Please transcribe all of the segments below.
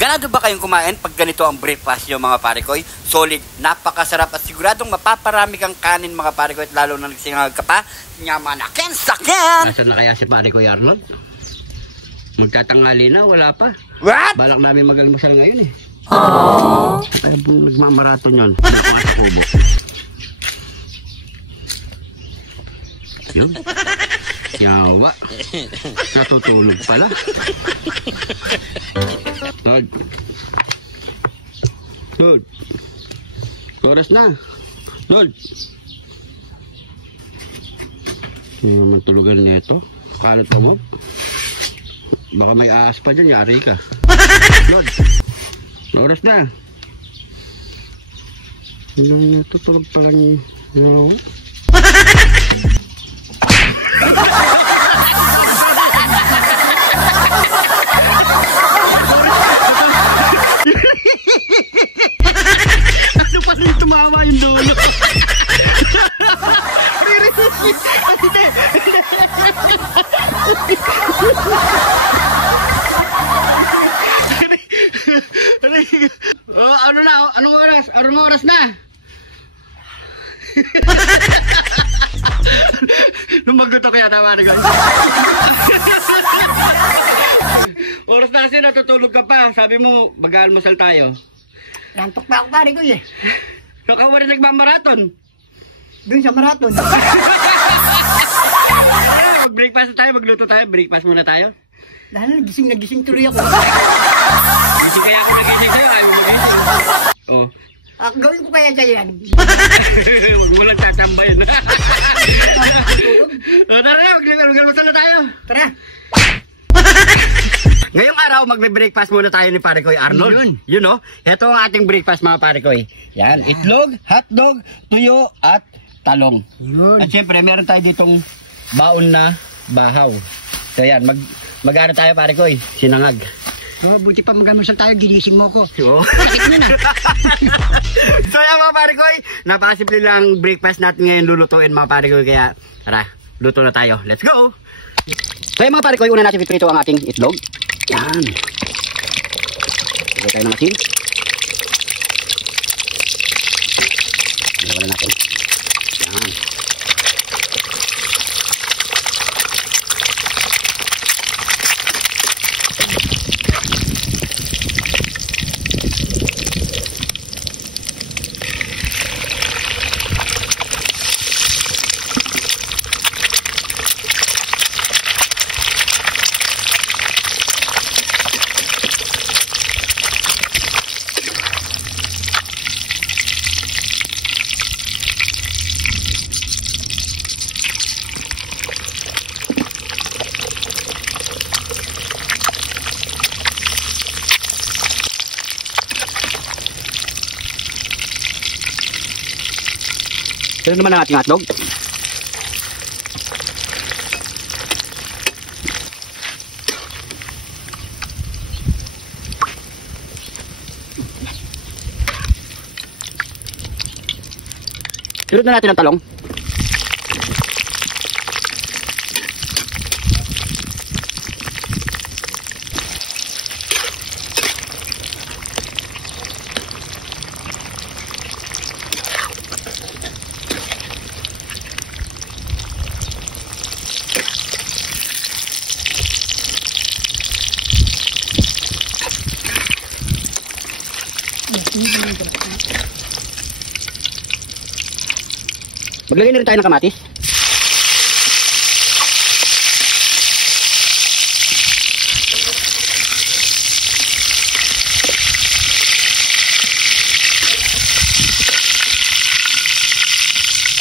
Ganado ba kayong kumain pag ganito ang breakfast nyo mga pare koy? Solid, napakasarap at siguradong mapaparami kang kanin mga pare koy at lalo na nagsingag ka pa, nyamanakin sakin! Nasaan na kaya si pare koy Arnold? Magtatangali na, wala pa. What? Balak namin mag-almusal ngayon eh. Aww. Ay, nagmamaraton yun. Nagmamasa kubo. Yun. Yawa. Natutulog pala. Lord. Lord. Oras na. Lord. Hindi naman tulugan niya ito. Kalat mo. Baka may ahas pa dyan. Yari ka. Lord. Oras na. Hindi natutulog pala niya. No. Ano pa rin tumawa yung dulo? Ano na? Anong oras? Anong oras na? Lumagot ako yata pare ko. Oras na kasi natutulog ka pa. Sabi mo, mag-almusal tayo. Rantok pa ako pare ko eh. Baka wala nagmamaraton. Doon sa marathon. Mag-breakfast tayo, magluto tayo. Breakfast muna tayo. Dahil nagising tuloy ako. Gising kaya ako nagising sa'yo. Ayaw mo magising. Oh. Gawin ko kaya sa'yo yan. Huwag mo lang tatambayan. Tara na, mag-almusal na tayo. Tara. Ngayong araw, magbe-breakfast muna tayo ni pare koy Arnold. Yun know, ito ang ating breakfast mga pare koy. Yan, itlog, hotdog, tuyo, at talong. Yun. At syempre, meron tayo ditong baon na bahaw. So yan, mag-ano tayo pare koy, sinangag. Oh, buti pa mag-almusal tayo, ginising mo ko. Oo. So yan mga pare koy, napakasimple lang breakfast natin ngayon lulutuin mga pare koy. Kaya tara, luto na tayo. Let's go! So yan mga pare koy, una natin piprito ang ating itlog. Yan. Lagay tayo ng asin. Lagay natin. Yan. Ito naman ang ating hotdog. Sunod na natin ang talong. Maglagay na rin tayo ng kamatis.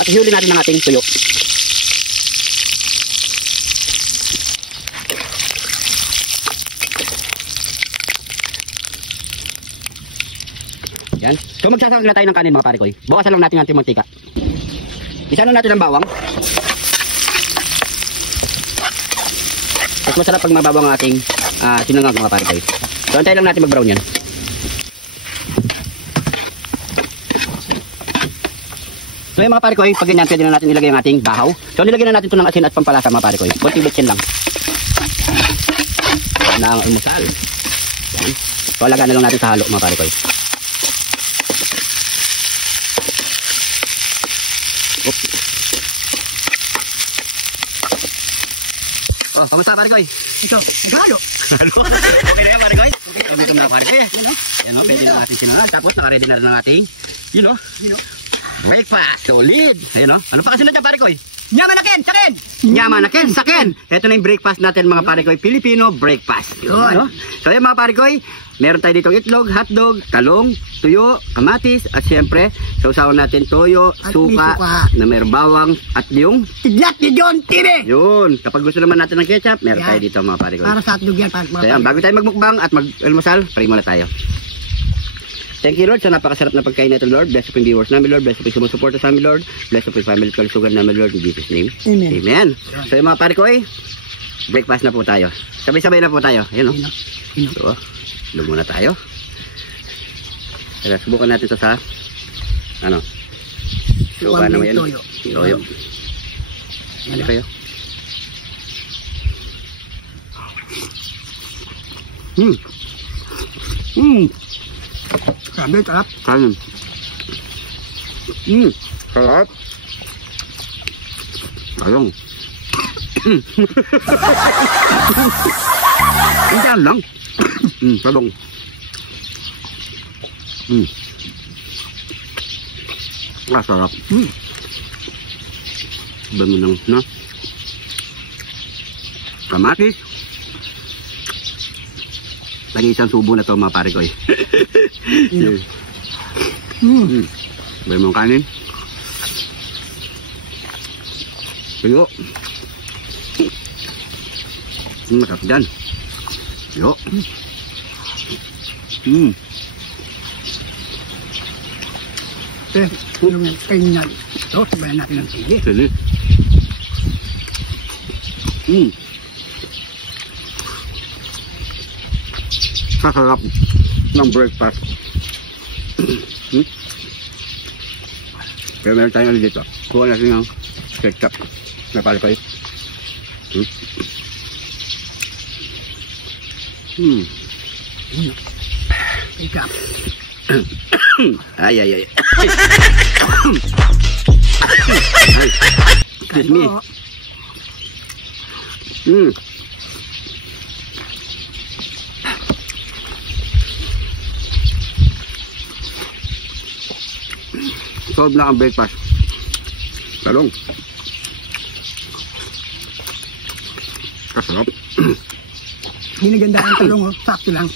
At ihuli natin ang ating tuyo. Yan. So magsasagag na tayo ng kanin mga pare koy. Bawasan lang natin ang ating mantika. Isa na natin ang bawang. Mas masarap pag mabawang ang ating sinangag mga pare koy. So antayin lang natin mag-brown yan. So yung mga pare koy, pag ganyan pwede na natin ilagay ang ating bahaw. So nilagyan na natin ito ng asin at pampalasa mga pare koy. Konti bitsin lang. Na ang almusal. Yan. So, alagaan na lang natin sa halo mga pare ko. Oops. Oh, kamusta pare ko? Ito, nagalo. Okay na yan pare ko. Ito na pare ko. Ayan o, pwede na natin sinunod. Tapos naka-ready na rin ng ating, breakfast. Solid. Ayan o. Ano pa kasi na dyan pare ko? Yaman na Ken, sakin! Yaman na Ken, sakin! Ito na yung breakfast natin mga pare ko. Filipino breakfast. Yun. So ayan mga pare ko. Meron tayo ditong itlog, hotdog, talong, tuyo, kamatis, at syempre, sausawan natin toyo, At may suka, suka. na may bawang, at yung, Tiglat ni John TV! yun. Kapag gusto naman natin ng ketchup, meron Yan. tayo dito mga pare ko. Para sa hotdog yan. So ayan, bago tayo magmukbang at mag-almusal, pray muna tayo. Thank you Lord sa napakasarap na pagkain natin Lord. Bless po yung viewers namin Lord. Bless po yung sumusuporta sa amin Lord. Bless po yung family kalusugan namin Lord. In Jesus name. Amen. Amen. So yung mga pare ko breakfast na po tayo. Sabay-sabay na po tayo. Ayan o. So, inom muna tayo. Kaya subukan natin ito sa ano? Suka na yan. Toyo. Toyo. Ano kayo? Sabi, sarap. Kanin. Sarap. Ayong. Diyan lang. Talong. Sarap. Ba mo nang, no? Kamatis. Lagi isang subo na to mga pare ko Yes. Ba mo kanin. Tuyo. Masarap dyan. Tuyo. Yung kainan. Ito, sabayan natin ng sili. Sili. Sasarap ng breakfast. Pero meron tayong ano dito. Kuha natin ng ketchup. Napalipay. Ketchup. Ay. Excuse me. Solve na ang breakfast. Talong. Kasarap. Ginaganda ang talong, oh. Sakto lang.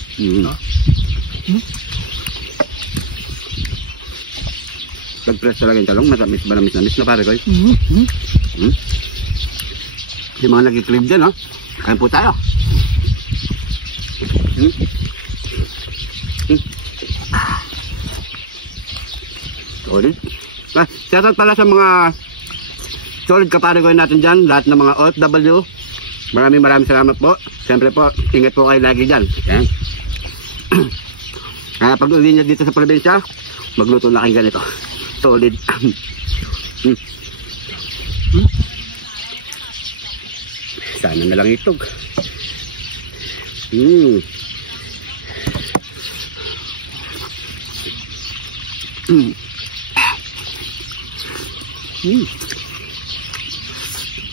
Pag-press talaga yung talong, matamis ba namis na pare ko Yung mga nag-clip dyan, kain po tayo. Solid. Shoutout pala sa mga solid kapare ko natin dyan, lahat ng mga OFW. Maraming salamat po. Siyempre po, ingat po kayo lagi dyan. Yan. Kaya pag uwi niya dito sa probinsya, magluto na kayo ganito. Solid. Sana na lang itog.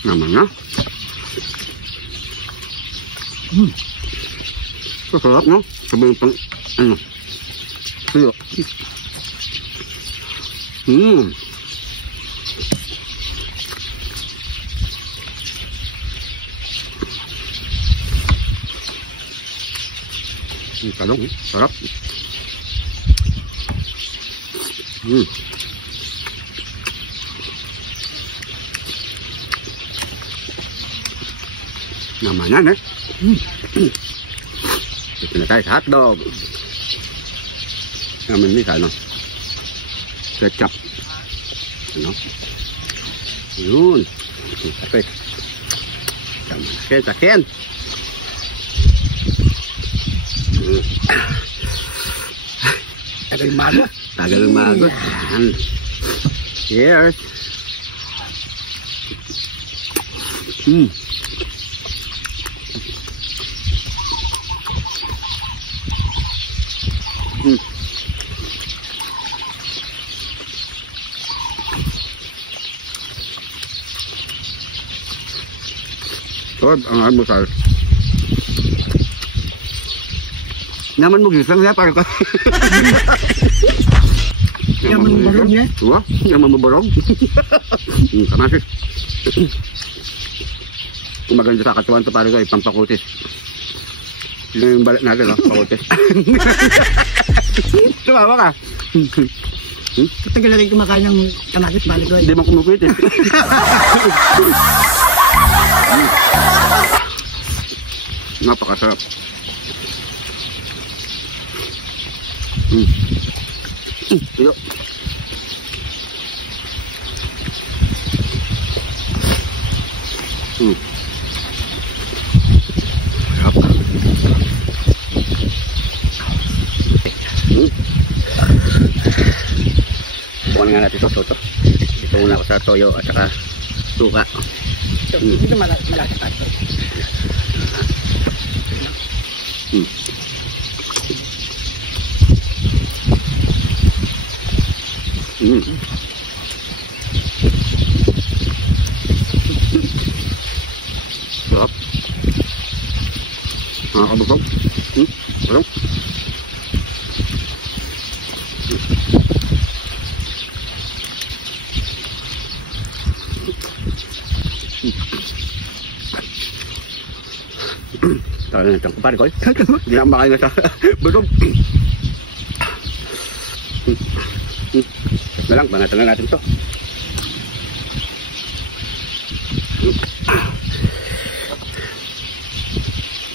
Naman na. Sarap, no? Sabi yung pang, ano? Tuyo. Talong, sarap. Naman yan, Dito na tayo sa hotdog. Naman ni ano? Ketchup. Ano? Yun. Sakit. Sakit. Tagal mago. Tagal mago. Cheers. Sarap ang almusal. Naman mo gisang niya para ka. Yaman mo barog niya. Wah, naman mo barog. Kamasis. Kung maganda sa katawan to para ka, pampakutis. Yun yung balik natin, pakutis. Tumawa ka. Katagal na rin kumakain ng kamatis pare ko. Hindi mo kumukutis. Napakasarap. Tuyo. Sarap. Bukan nga natin sa soto. Ito muna ako sa toyo at saka suka. Ito malaki pa ito. Sarap. Nakakabusog. Sarap. Tara na itong kumpare ko. Hindi na makain na sa busog. Na lang, banatan na natin ito.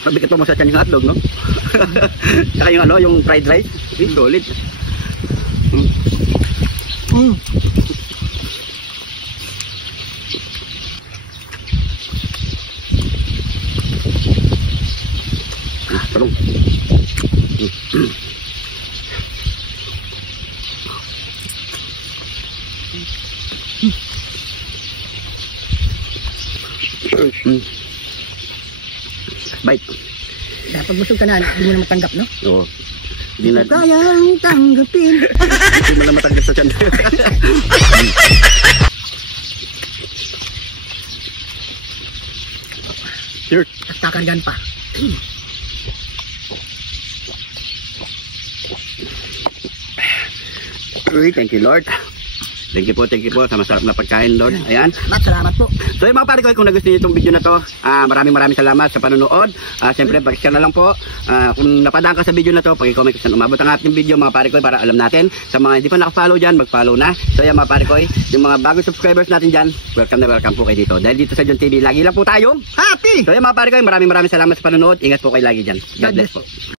Mabigat pa mo sa tiyan yung hotdog, no? Saka yung ano, yung fried rice. Solid. Talong. Bite. Dapat busog ka na, hindi mo na matanggap, no? Oo. Hindi na. Kayang tanggapin. Hindi mo na matanggap sa tiyan. Cheers. At kakargan pa. Uy, thank you Lord. Thank you po sa masarap na pagkain, Lord. Ayan. Salamat po. So yung mga pare ko, kung nagustuhan niyo itong video na to, maraming salamat sa panonood. Siyempre, pag-share na lang po. Kung napadaan ka sa video na to, pag-comment kung saan umabot ang ating video, mga pare ko, para alam natin. Sa mga hindi pa nakafollow dyan, mag-follow na. So yan mga pare ko, yung mga bagong subscribers natin dyan, welcome na welcome po kayo dito. Dahil dito sa John TV, lagi lang po tayo happy! So yan mga pare ko, maraming salamat sa panonood. Ingat po kayo lagi dyan. God bless po.